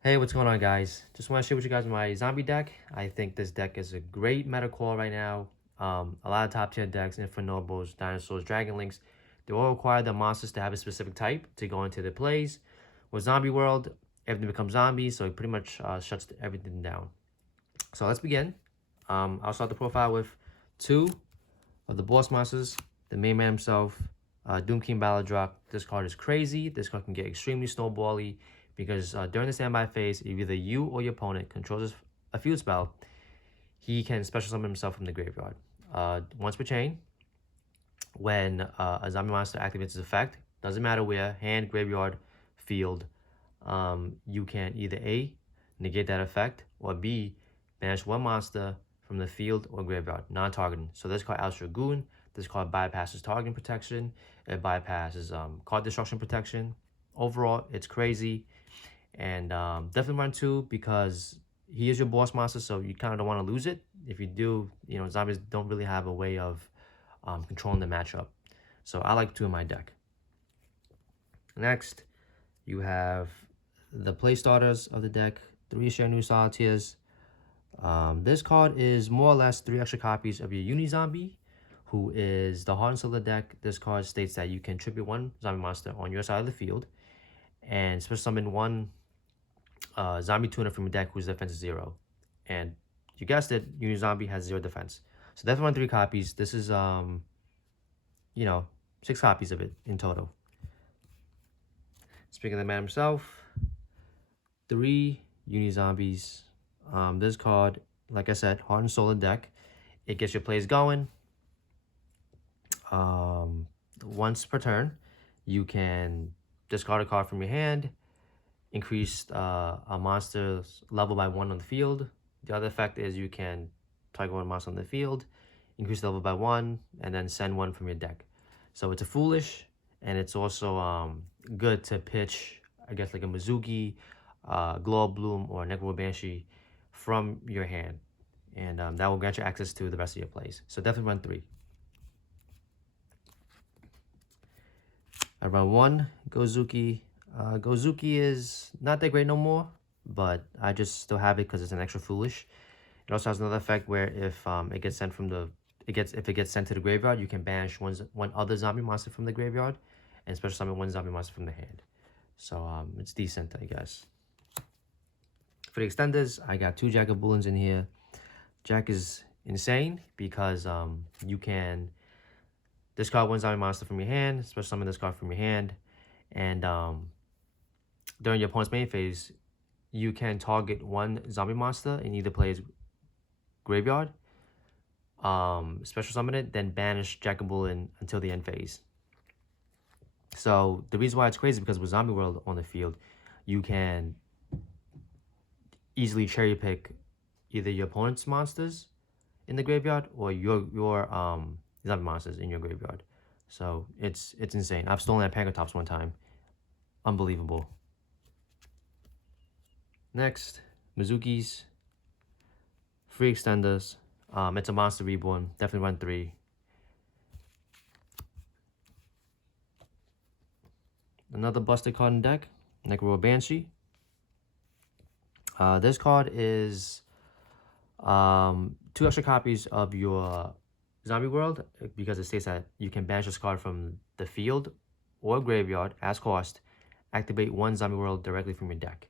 Hey, what's going on, guys? Just want to share with you guys my zombie deck. I think this deck is a great meta call right now. A lot of top tier decks, Infinite Nobles, Dinosaurs, Dragon Links, they all require the monsters to have a specific type to go into their plays. With Zombie World, everything becomes zombies, so it pretty much shuts everything down. So let's begin. I'll start the profile with two of the boss monsters, the main man himself, Doom King Baladrock. This card is crazy. This card can get extremely snowbally because during the standby phase, if either you or your opponent controls a field spell, he can special summon himself from the graveyard. Once per chain, when a zombie monster activates its effect, doesn't matter where, hand, graveyard, field, you can either A, negate that effect, or B, banish one monster from the field or graveyard, non-targeting. So this card outs your goon. This card bypasses targeting protection. It bypasses card destruction protection. Overall, it's crazy. And definitely run two because he is your boss monster, so you kind of don't want to lose it. If you do, zombies don't really have a way of controlling the matchup. So I like two in my deck. Next, you have the play starters of the deck. 3 share new solitaires. This card is more or less 3 extra copies of your Uni Zombie, who is the heart and soul of the deck. This card states that you can tribute one zombie monster on your side of the field and special summon one zombie tuner from your deck whose defense is 0. And you guessed it, Uni Zombie has 0 defense. So definitely run 3 copies. This is 6 copies of it in total. Speaking of the man himself, 3 Uni Zombies. This card, like I said, heart and soul of the deck. It gets your plays going. Once per turn, you can discard a card from your hand, increase a monster's level by 1 on the field. The other effect is you can target one monster on the field, increase the level by 1, and then send one from your deck. So it's a foolish, and it's also good to pitch, I guess, like a Mizuki, Glow Bloom, or Necro Banshee from your hand. And that will grant you access to the rest of your plays. So definitely run 3. I run 1, Gozuki. Gozuki is not that great no more, but I just still have it because it's an extra foolish. It also has another effect where if it gets sent from the if it gets sent to the graveyard, you can banish one other zombie monster from the graveyard and special summon one zombie monster from the hand. So it's decent, I guess. For the extenders, I got 2 Jack of Bullens in here. Jack is insane because you can discard one zombie monster from your hand, special summon this card from your hand, and during your opponent's main phase, you can target one zombie monster in either player's graveyard, special summon it, then banish Jack of Bullen until the end phase. So the reason why it's crazy is because with Zombie World on the field, you can easily cherry pick either your opponent's monsters in the graveyard or your zombie monsters in your graveyard. So it's insane. I've stolen at Pankratops one time. Unbelievable. Next, Mizuki's free extenders. It's a monster reborn. Definitely run 3. Another busted card in deck, Necro Banshee. This card is 2 extra copies of your Zombie World because it states that you can banish this card from the field or graveyard as cost. Activate 1 Zombie World directly from your deck.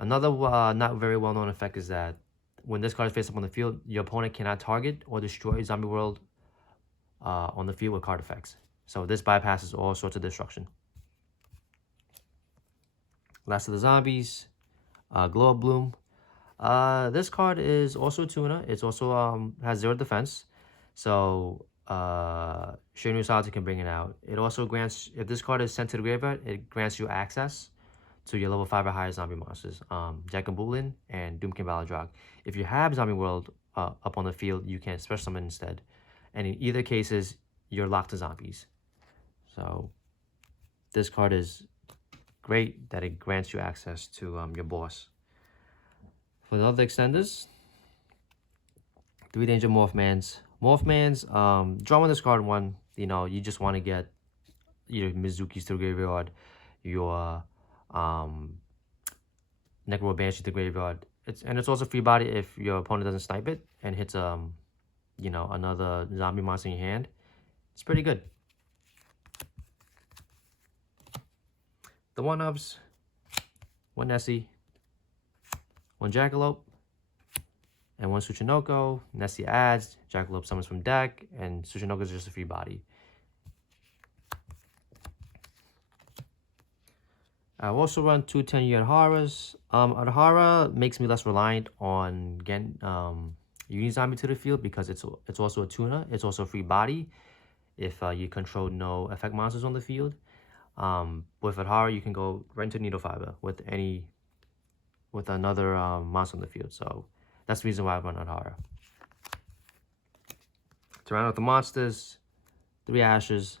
Another not very well-known effect is that when this card is faced up on the field, your opponent cannot target or destroy Zombie World on the field with card effects. So this bypasses all sorts of destruction. Last of the Zombies, Glow Up Bloom. This card is also a tuner. It's also has 0 defense. So Shinu Salty can bring it out. It also grants, if this card is sent to the graveyard, it grants you access to your level 5 or higher zombie monsters, Jack and Bulin and Doomkin Baladrock. If you have Zombie World up on the field, you can special summon instead. And in either cases, you're locked to zombies. So this card is great that it grants you access to your boss. For the other extenders, 3 Danger Morphmans. Morphmans, drawing this card 1, you just want to get either Mizuki's to the graveyard, your Necro Banshee to the graveyard. It's also free body if your opponent doesn't snipe it and hits you know, another zombie monster in your hand. It's pretty good. The 1-ofs, 1 Nessie, 1 Jackalope, and 1 Tsuchinoko. Nessie adds, Jackalope summons from deck, and Tsuchinoko is just a free body. I've also run 2 10-year Adharas. Adhara makes me less reliant on Unizombie to the field because it's also a tuner. It's also a free body if you control no effect monsters on the field. With Adhara, you can go right into Needle Fiber with another monster on the field. So that's the reason why I run Adhara. To round out the monsters, 3 Ashes.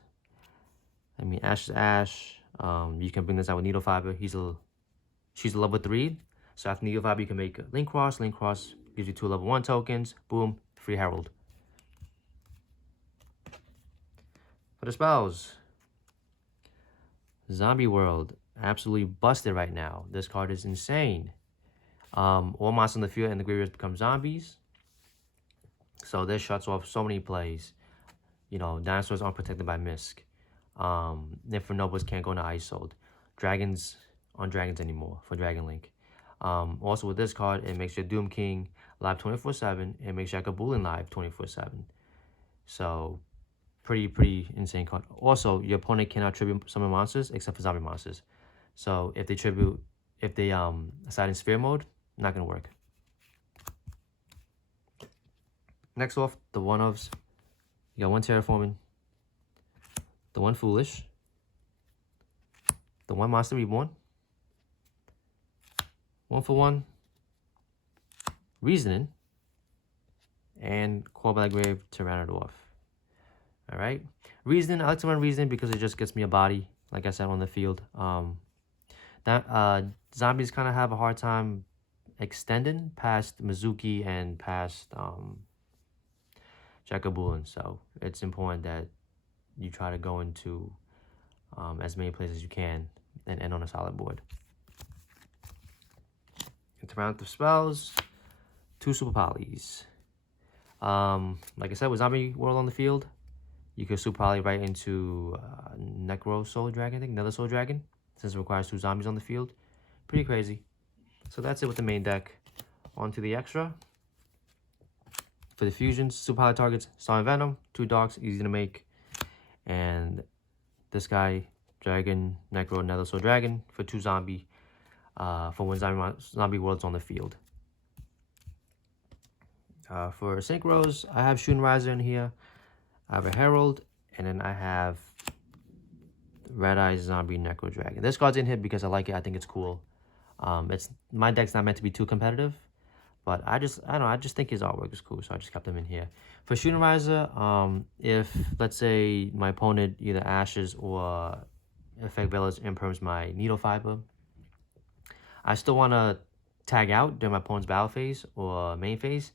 I mean, Ash is Ash. You can bring this out with Needle Fiber. She's a level 3. So after Needle Fiber, you can make Link Cross. Link Cross gives you 2 level 1 tokens. Boom, free Herald. For the spells, Zombie World, absolutely busted right now. This card is insane. All monsters in the field and the graveyard become zombies. So this shuts off so many plays. You know, dinosaurs aren't protected by Misk. Infernobles can't go into Ice Sold. Dragons aren't dragons anymore for Dragon Link. Also with this card, it makes your Doom King live 24/7. It makes Yakabulin live 24/7. So pretty insane card. Also, your opponent cannot tribute summon monsters except for zombie monsters. So if they aside in sphere mode, not gonna work. Next off, the 1-ofs. You got 1 Terraforming, the 1 Foolish, the 1 Monster Reborn, 1/1 Reasoning, and Call by the Grave to round it off. Alright. Reasoning, I like to run Reasoning because it just gets me a body, like I said, on the field. Zombies kind of have a hard time extending past Mizuki and past Jakabulin, so it's important that you try to go into as many places as you can and end on a solid board. And to round out the spells, 2 Super Polys. Like I said, with Zombie World on the field, you can Super Poly right into Necro Soul Dragon, I think, Nether Soul Dragon, since it requires 2 zombies on the field. Pretty crazy. So that's it with the main deck. On to the extra. For the fusions, Super Poly targets, Star and Venom, 2 dogs, easy to make. And this guy, Dragon, Necro, Nether Soul Dragon, for 2 zombie, for when Zombie World's on the field. For synchros, I have Shooting Riser in here. I have a Herald, and then I have Red Eyes Zombie Necro Dragon. This card's in here because I like it. I think it's cool. My deck's not meant to be too competitive, but I don't know. I just think his artwork is cool, so I just kept him in here. For Shooting Riser, if let's say my opponent either Ashes or Effect Veilers imperms my Needle Fiber, I still want to tag out during my opponent's battle phase or main phase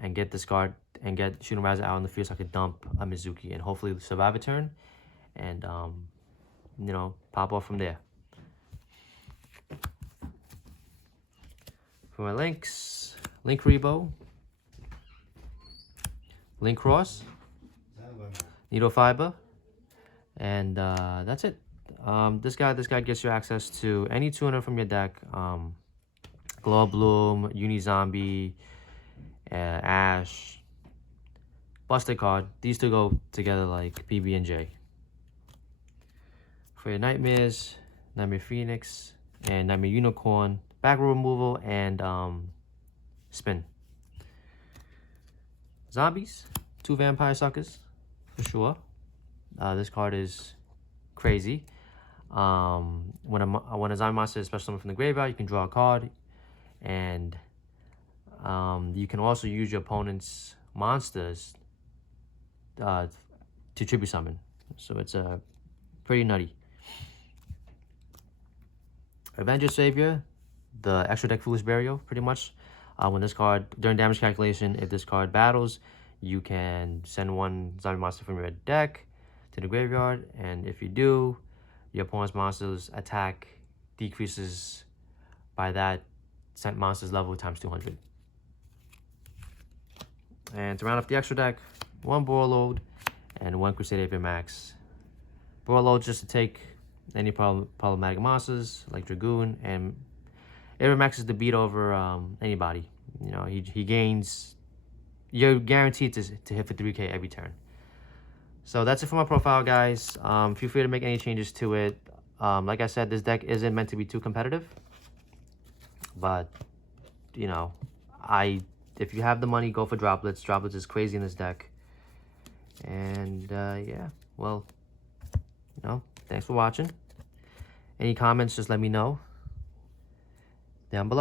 and get this card and get Shooting Riser out on the field so I could dump a Mizuki and hopefully survive a turn and, you know, pop off from there. For my links, Link Rebo, Link Cross, Needle Fiber, and that's it. This guy gets you access to any tuner from your deck. Glow Bloom, Unizombie, Ash, Busted card. These 2 go together like PB and J. For your Nightmares, Nightmare Phoenix, and Nightmare Unicorn, back row removal, and spin. Zombies, 2 Vampire Suckers, for sure. This card is crazy. When a zombie monster is special summon from the graveyard, you can draw a card, and you can also use your opponent's monsters to tribute summon. So it's pretty nutty. Avenger Savior, the extra deck Foolish Burial, pretty much. When this card, during damage calculation, if this card battles, you can send 1 zombie monster from your deck to the graveyard, and if you do, your opponent's monster's attack decreases by that sent monsters level times 200. And to round up the extra deck, 1 Warlord and 1 Crusader Max. Warlord just to take any problematic monsters like Dragoon, and Max is to beat over anybody. You know, he gains, you're guaranteed to hit for 3k every turn. So that's it for my profile, guys. Feel free to make any changes to it. Like I said, this deck isn't meant to be too competitive, but you know, if you have the money, go for droplets. Droplets is crazy in this deck. And yeah, well, you know, thanks for watching. Any comments, just let me know down below.